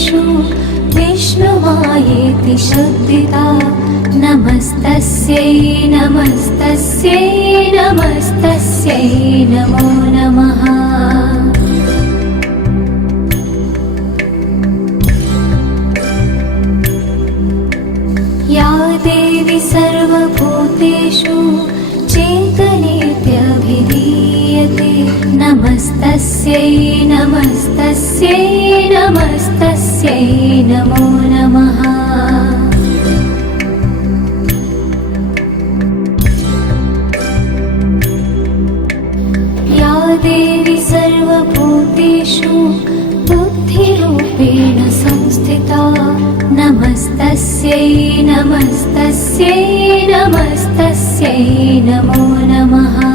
भूतेषु विष्णुमायेति शुद्धिता नमस्तस्यै नमस्तस्यै नमस्तस्यै नमो नमः। या देवी सर्वभूतेषु चेतनेत्यभिधीयते नमस्तस्यै नमस्तस्यै नमस्तस्यै नमो नमः। या देवी सर्वभूतेषु बुद्धिरूपेण संस्थिता नमस्तस्यै नमस्तस्यै नमस्तस्यै नमो नमः।